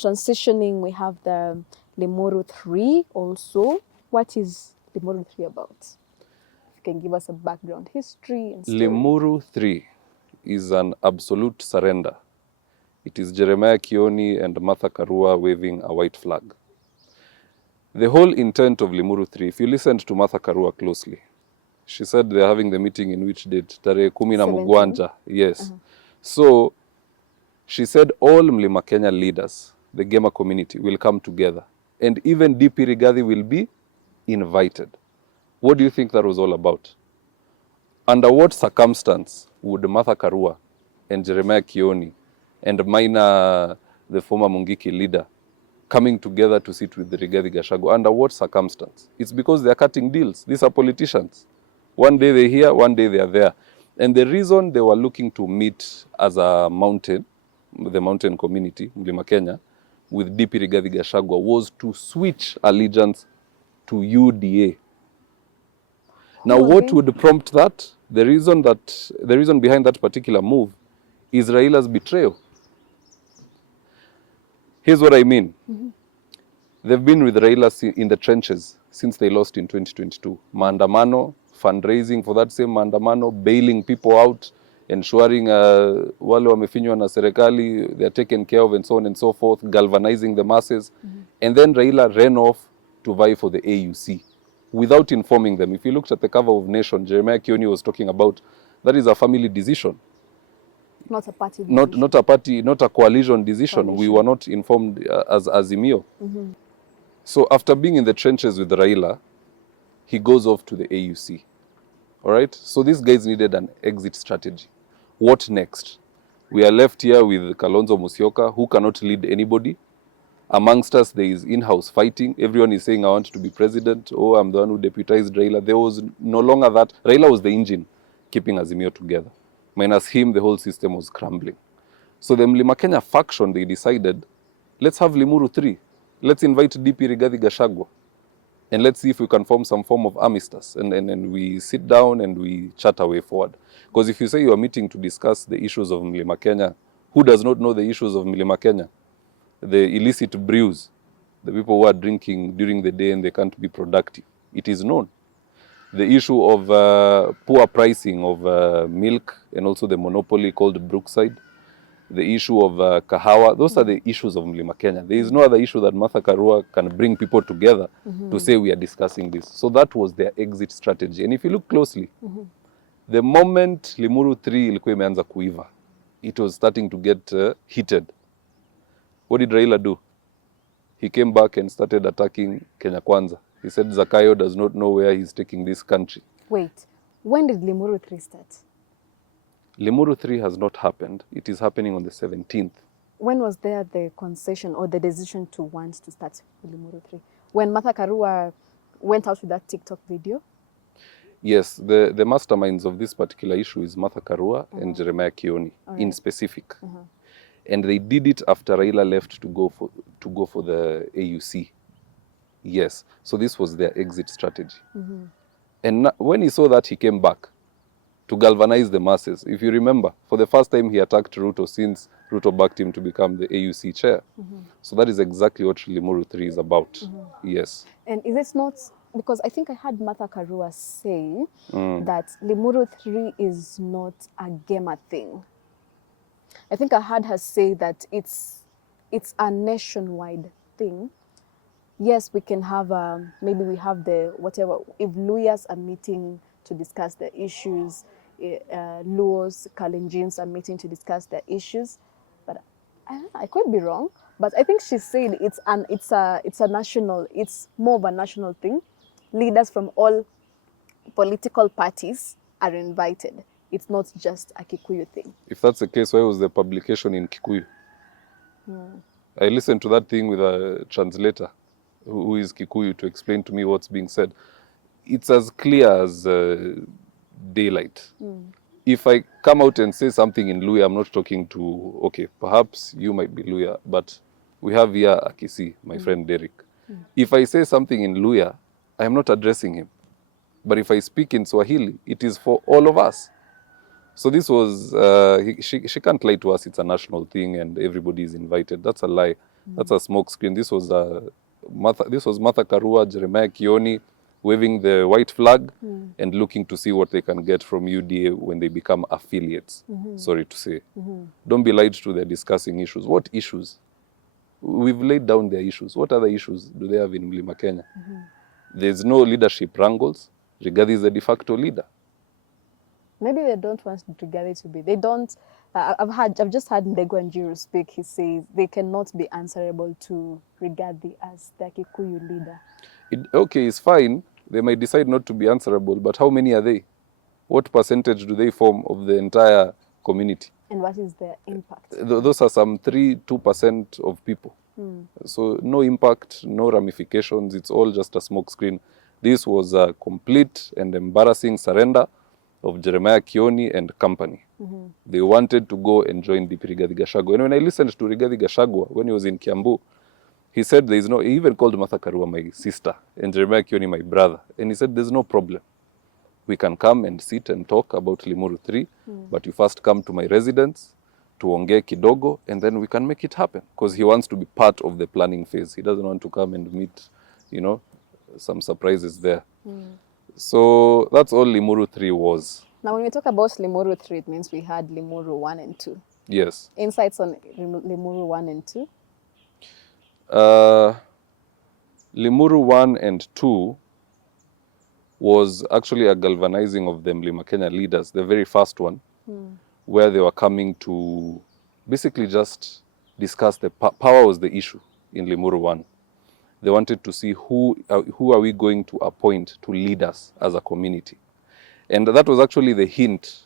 Transitioning, we have the Limuru III also. What is Limuru III about? If you can give us a background history and story. Limuru III is an absolute surrender. It is Jeremiah Kioni and Martha Karua waving a white flag. The whole intent of Limuru III, if you listened to Martha Karua closely, she said they're having the meeting in which date? Tarehe 10 na Mugwanja. Yes. So she said all Mlima Kenya leaders, the gamer community, will come together. And even DP Rigathi will be invited. What do you think that was all about? Under what circumstance would Martha Karua and Jeremiah Kioni and Maina, the former Mungiki leader, coming together to sit with the Rigathi Gachagua? Under what circumstance? It's because they are cutting deals. These are politicians. One day they're here, one day they are there. And the reason they were looking to meet as a mountain, the mountain community, Mlima Kenya, with DP Rigathi Gachagua was to switch allegiance to UDA. Now, what would prompt that? The reason behind that particular move is Raila's betrayal. Here's what I mean. They've been with Raila in the trenches since they lost in 2022. Maandamano, fundraising for that same maandamano, bailing people out, ensuring wale wamefinywa na serikali, they're taken care of and so on and so forth, galvanizing the masses. And then Raila ran off to vie for the AUC without informing them. If you looked at the cover of Nation, Jeremiah Kioni was talking about that is a family decision. Not a party decision. Not a party, not a coalition decision. We were not informed as Azimio. So after being in the trenches with Raila, he goes off to the AUC. All right? So these guys needed an exit strategy. What next? We are left here with Kalonzo Musyoka, who cannot lead anybody. Amongst us, there is in-house fighting. Everyone is saying, I want to be president. Oh, I'm the one who deputized Raila. There was no longer that. Raila was the engine keeping Azimio together. Minus him, the whole system was crumbling. So the Mlima Kenya faction, they decided, let's have Limuru III. Let's invite DP Rigathi Gachagua. And let's see if we can form some form of armistice. And we sit down and we chat our way forward. Because if you say you are meeting to discuss the issues of Mlima Kenya, who does not know the issues of Mlima Kenya? The illicit brews, the people who are drinking during the day and they can't be productive. It is known. The issue of poor pricing of milk and also the monopoly called Brookside. The issue of kahawa. Those are the issues of Mlima Kenya. There is no other issue that Martha Karua can bring people together to say we are discussing this. So that was their exit strategy. And if you look closely, the moment Limuru 3 ilikuwa imeanza kuiva, it was starting to get heated. What did Raila do? He came back and started attacking Kenya Kwanza. He said Zakayo does not know where he's taking this country. Wait, when did Limuru 3 start? Limuru 3 has not happened. It is happening on the 17th. When was there the concession or the decision to want to start Limuru 3? When Martha Karua went out with that TikTok video? Yes, the masterminds of this particular issue is Martha Karua and Jeremiah Kioni in specific. And they did it after Raila left to go for the AUC. Yes. So this was their exit strategy. And when he saw that, he came back to galvanize the masses. If you remember, for the first time he attacked Ruto since Ruto backed him to become the AUC chair. So that is exactly what Limuru 3 is about. Yes. And is it not, because I think I heard Martha Karua say that Limuru 3 is not a gamer thing. I think I heard her say that it's a nationwide thing. Yes, we can have, maybe we have the whatever, if Luyas are meeting to discuss the issues, Luos, Kalenjins are meeting to discuss the issues, but I could be wrong, but I think she said it's a national, it's more of a national thing. Leaders from all political parties are invited. It's not just a Kikuyu thing. If that's the case, why was the publication in Kikuyu? I listened to that thing with a translator who is Kikuyu to explain to me what's being said. It's as clear as daylight. If I come out and say something in Luya, I'm not talking to, okay, perhaps you might be Luya, but we have here Akisi, my friend Derek. If I say something in Luya, I am not addressing him. But if I speak in Swahili, it is for all of us. So this was, she can't lie to us, it's a national thing and everybody is invited. That's a lie. That's a smoke screen. This was Martha Karua, Jeremiah Kioni waving the white flag and looking to see what they can get from UDA when they become affiliates. Sorry to say. Don't be lied to, they're discussing issues. What issues? We've laid down their issues. What other issues do they have in Mlima Kenya? There's no leadership wrangles. Rigathi is the de facto leader. Maybe they don't want Rigathi to be. They don't. I've just had Ndegwa Njiru speak. He says they cannot be answerable to Rigathi as the Kikuyu leader. Okay, it's fine. They might decide not to be answerable, but how many are they? What percentage do they form of the entire community? And what is their impact? Those are some 2% of people. So no impact, no ramifications. It's all just a smoke screen. This was a complete and embarrassing surrender of Jeremiah Kioni and company. They wanted to go and join DP Rigathi Gachagua. And when I listened to Rigathi Gachagua when he was in Kiambu, he said there is no, he even called Martha Karua my sister and Jeremiah Kioni my brother. And he said there's no problem. We can come and sit and talk about Limuru 3, but you first come to my residence, tuongee kidogo, and then we can make it happen. Because he wants to be part of the planning phase. He doesn't want to come and meet, some surprises there. So that's all Limuru 3 was. Now, when we talk about Limuru 3, it means we had Limuru 1 and 2. Yes. Insights on Limuru 1 and 2? Limuru 1 and 2 was actually a galvanizing of the Mlima Kenya leaders, the very first one, where they were coming to basically just discuss the power was the issue in Limuru 1. They wanted to see who are we going to appoint to lead us as a community. And that was actually the hint.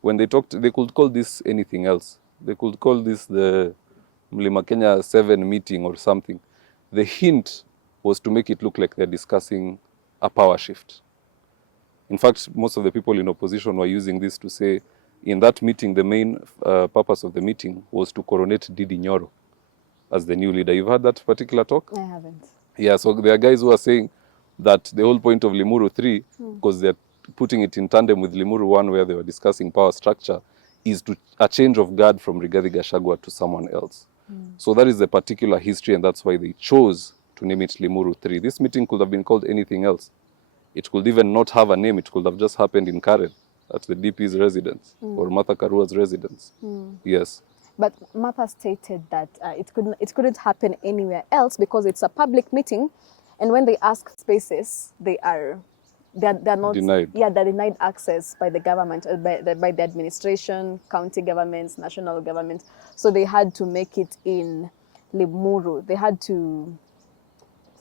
When they talked, they could call this anything else. They could call this the Mlima Kenya 7 meeting or something. The hint was to make it look like they're discussing a power shift. In fact, most of the people in opposition were using this to say, in that meeting, the main purpose of the meeting was to coronate Didi Nyoro as the new leader. You've heard that particular talk? I haven't. Yeah, so there are guys who are saying that the whole point of Limuru 3, because they're putting it in tandem with Limuru 1, where they were discussing power structure, is to a change of guard from Rigathi Gachagua to someone else. So that is the particular history, and that's why they chose to name it Limuru 3. This meeting could have been called anything else. It could even not have a name. It could have just happened in Karen at the DP's residence or Martha Karua's residence. Yes. But Martha stated that it couldn't happen anywhere else because it's a public meeting, and when they ask spaces, they're not denied. Yeah, they're denied access by the government, by the administration, county governments, national government. So they had to make it in Limuru. They had to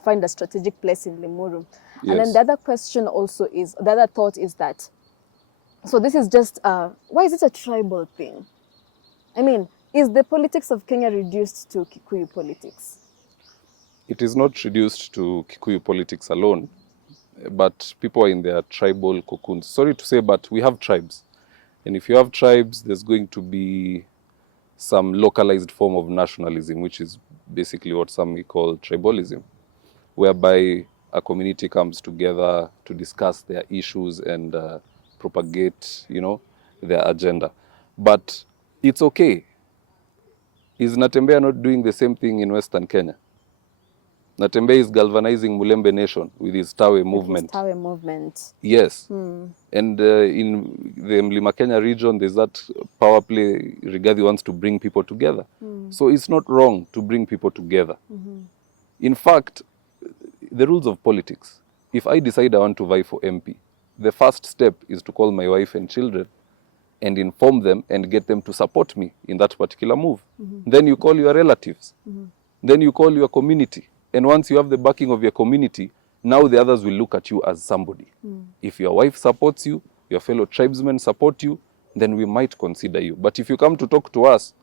find a strategic place in Limuru. Yes. And then the other question also is, the other thought is that, so this is just, why is it a tribal thing? I mean, is the politics of Kenya reduced to Kikuyu politics? It is not reduced to Kikuyu politics alone, but people are in their tribal cocoons. Sorry to say, but we have tribes. And if you have tribes, there's going to be some localized form of nationalism, which is basically what some may call tribalism, whereby a community comes together to discuss their issues and propagate, their agenda. But it's okay. Is Natembeya not doing the same thing in Western Kenya? Natembeya is galvanizing Mulembe Nation with his Tawe movement. Tawe movement. Yes. And in the Mlima Kenya region, there's that power play. Rigathi wants to bring people together. So it's not wrong to bring people together. In fact, the rules of politics, if I decide I want to vie for MP, the first step is to call my wife and children and inform them and get them to support me in that particular move. Then you call your relatives. Then you call your community. And once you have the backing of your community, now the others will look at you as somebody. If your wife supports you, your fellow tribesmen support you, then we might consider you. But if you come to talk to us,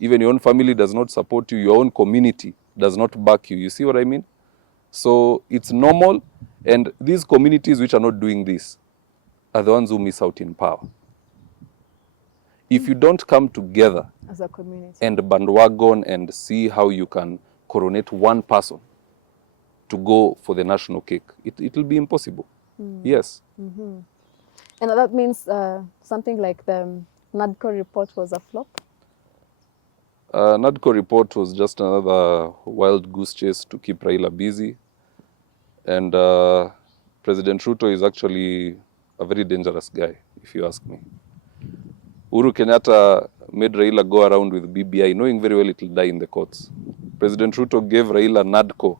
even your own family does not support you, your own community does not back you. You see what I mean? So it's normal, and these communities which are not doing this are the ones who miss out in power. If you don't come together As a community. and bandwagon and see how you can coronate one person to go for the national cake, it will be impossible. Yes. And that means something like the NADCO report was a flop? NADCO report was just another wild goose chase to keep Raila busy. And President Ruto is actually a very dangerous guy, if you ask me. Uhuru Kenyatta made Raila go around with BBI, knowing very well it will die in the courts. President Ruto gave Raila NADCO.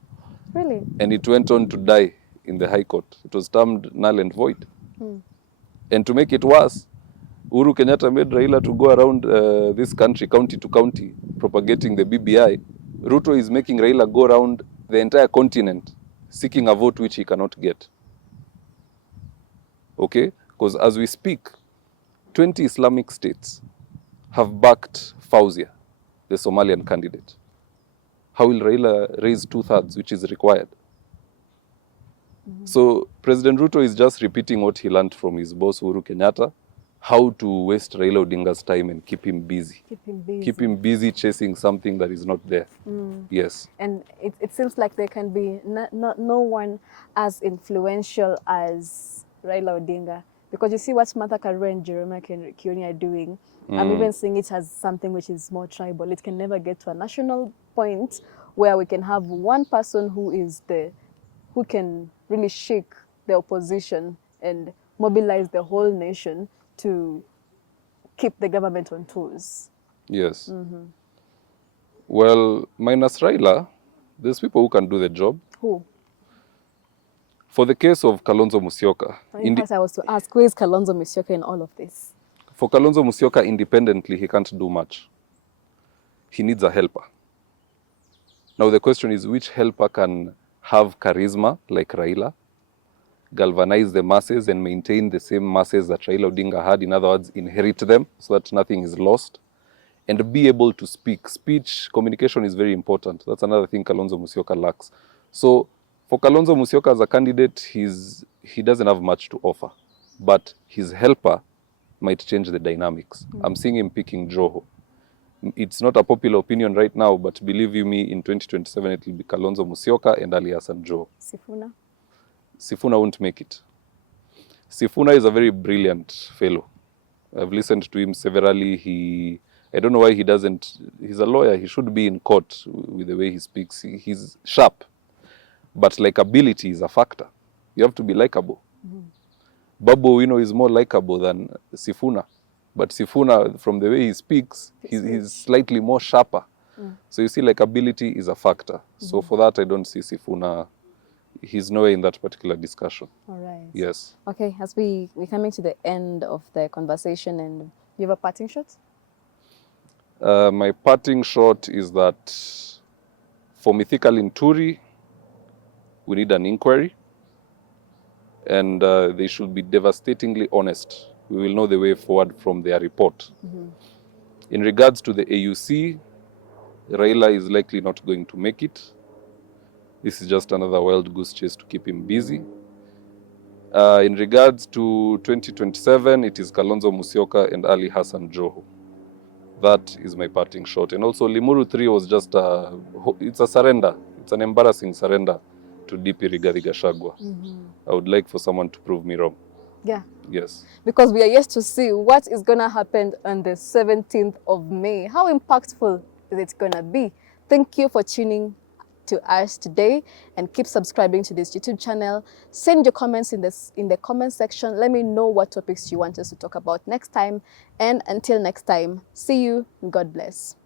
Really? And it went on to die in the High Court. It was termed null and void. And to make it worse, Uhuru Kenyatta made Raila to go around this country, county to county, propagating the BBI. Ruto is making Raila go around the entire continent, seeking a vote which he cannot get. Okay? Because as we speak, 20 Islamic states have backed Fauzia, the Somalian candidate. How will Raila raise 2/3, which is required? So President Ruto is just repeating what he learned from his boss, Uhuru Kenyatta, how to waste Raila Odinga's time and keep him busy. Keep him busy chasing something that is not there. Yes. And it seems like there can be no one as influential as Raila Odinga. Because you see what Martha Karua and Jeremiah Kioni are doing. I'm even seeing it as something which is more tribal. It can never get to a national point where we can have one person who can really shake the opposition and mobilize the whole nation to keep the government on toes. Yes. Well, minus Raila, there's people who can do the job. Who? For the case of Kalonzo Musyoka. In fact, I was to ask, where is Kalonzo Musyoka in all of this? For Kalonzo Musyoka, independently, he can't do much. He needs a helper. Now the question is, which helper can have charisma like Raila, galvanize the masses and maintain the same masses that Raila Odinga had, in other words, inherit them so that nothing is lost, and be able to speak. Speech, communication is very important. That's another thing Kalonzo Musyoka lacks. So for Kalonzo Musyoka as a candidate, he doesn't have much to offer, but his helper might change the dynamics. I'm seeing him picking Joho. It's not a popular opinion right now, but believe you me, in 2027 it will be Kalonzo Musyoka and Ali Hassan Joho. Sifuna? Sifuna won't make it. Sifuna is a very brilliant fellow. I've listened to him severally. I don't know why he doesn't. He's a lawyer. He should be in court with the way he speaks. He's sharp. But likability is a factor. You have to be likable. Babu Owino is more likable than Sifuna. But Sifuna, from the way he speaks, he's slightly more sharper. So you see, likability is a factor. So for that, I don't see Sifuna. He's nowhere in that particular discussion. All right. Yes. Okay, as we're coming to the end of the conversation, and you have a parting shot? My parting shot is that for Mythical Inturi, we need an inquiry, and they should be devastatingly honest. We will know the way forward from their report. In regards to the AUC, Raila is likely not going to make it. This is just another wild goose chase to keep him busy. In regards to 2027, it is Kalonzo Musyoka and Ali Hassan Joho. That is my parting shot. And also Limuru III was just it's a surrender. It's an embarrassing surrender to DP Rigathi Gachagua. I would like for someone to prove me wrong. Yeah. Yes. Because we are yet to see what is going to happen on the 17th of May. How impactful is it going to be? Thank you for tuning to us today, and keep subscribing to this YouTube channel. Send your comments in the comment section. Let me know what topics you want us to talk about next time. And until next time, see you. God bless.